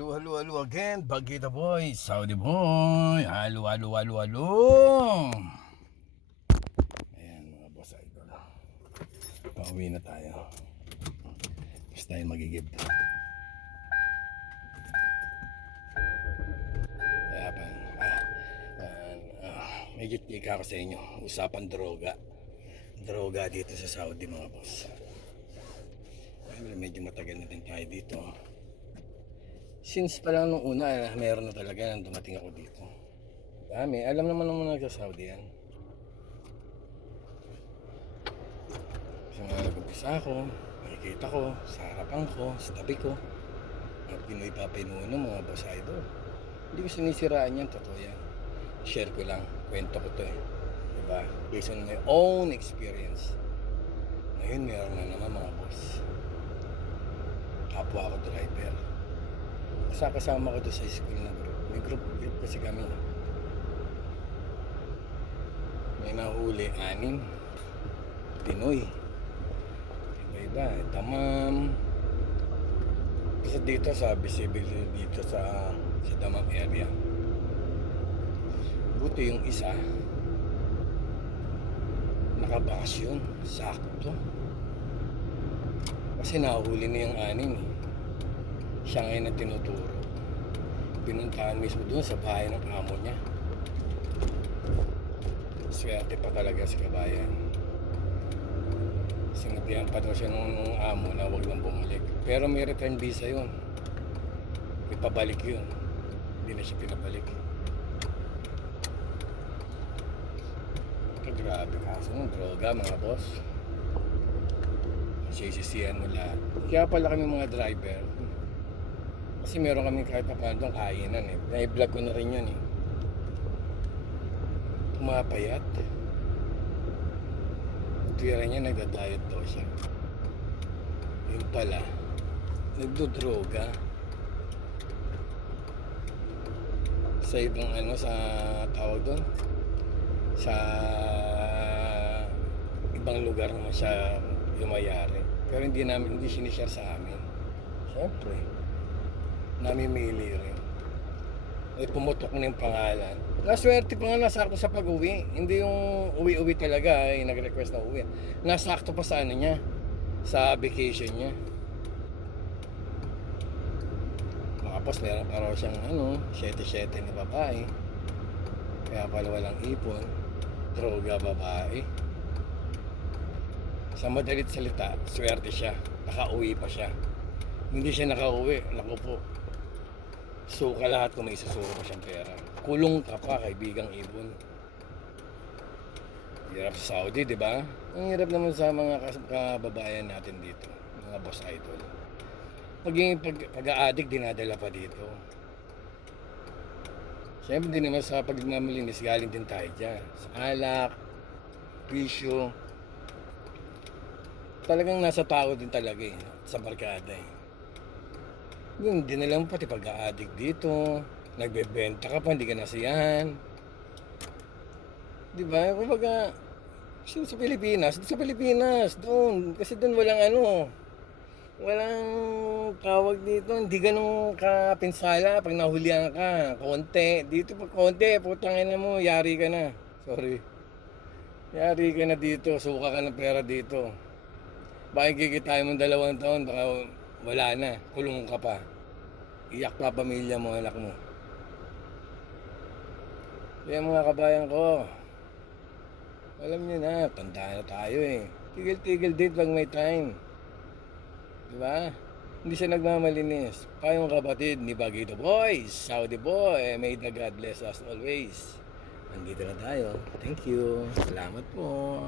Halo again, Bagita Boy, Saudi Boy. Halo. Ayan mga boss idol. Pauwi na tayo. Tapos tayo magigib. Kaya pa, medyo tika ako sa inyo. Usapan droga. Droga dito sa Saudi mga boss. Medyo matagal na din tayo dito. Since pa lang nung una, meron na talaga nang dumating ako dito. Dami, alam naman ng mga nagsa-Saudi yan. Kasi nga nag-umpisa ako, nakikita ko, sa harapan ko, sa tabi ko, mga Pinoy papinuno, mga boss idol. Hindi ko sinisiraan yan, totoo yan. Share ko lang, kwento ko to eh. Diba? Based on my own experience. Ngayon meron na naman mga boss. Kapwa ako driver. Kasama ko doon sa school na group. May group kasi kami. May nahuli 6 Pinoy. Iba, Damam. Kasi dito sa visibility dito sa Damam area. Buti yung isa nakabakasyon. Sakto. Kasi nahuli na yung 6 eh. Siya ngayon na tinuturo. Pinuntahan mismo doon sa bahay ng amo niya. Swerte pa talaga sa kabayan. Sinabihan pa daw siya nung amo na huwag lang bumalik. Pero may return visa yun. May pabalik yun. Hindi na siya pinabalik. Grabe kaso ng droga mga boss. Sisisihan mo lahat. Kaya pala kami mga driver. Kasi meron kami kahit pa paano doon kainan eh. Na-vlog ko na rin yun eh. Pumapayat. Tuwira niya nagda-diet daw siya. Yun pala, nagdodroga. Sa ibang sa tawag doon. Sa ibang lugar naman siya yumayari. Pero hindi sinishare sa amin. Siyempre. Namimili rin. Ay pumutok na yung pangalan. Naswerte pa nga nasakto sa pag-uwi. Hindi yung uwi-uwi talaga ay nag-request na uwi. Nasakto pa sa niya. Sa vacation niya. Tapos meron pa raw siyang 7-7 na babae. Kaya pala walang ipon. Droga babae. Sa madalit salita, swerte siya. Nakauwi pa siya. Hindi siya nakauwi. Naku po. Suka lahat kung may isasuko pa siyang pera. Kulong ka pa, kaibigang ibon. Hirap sa Saudi, di ba? Ang hirap naman sa mga kababayan natin dito. Mga boss idol. Paging pag-a-addict, dinadala pa dito. Siyempre din naman sa pagmamalinis, galing din tayo dyan. Sa alak, bisyo. Talagang nasa tao din talaga eh. Sa barkada eh. Yung dinala mo pati pag-a-addict dito. Nagbebenta ka pa, hindi ka nasiyahan. Diba? Kumbaga, sa Pilipinas, doon. Kasi doon walang tawag dito. Hindi ganun kapinsala pag nahulihan ka. Konti. Dito pag konti, putangin na mo, yari ka na. Sorry. Yari ka na dito, suka ka ng pera dito. Baka kikitain mo 2 taon, baka wala na, kulong ka pa. Iyak pa pamilya mo, anak mo. Kaya mga kabayan ko, alam niyo na, tanda na tayo eh. Tigil-tigil din pag may time. Diba? Hindi siya nagmamalinis. Kayong kapatid ni Bagito Boy, Saudi Boy, may the God bless us always. Nandito na tayo. Thank you. Salamat po.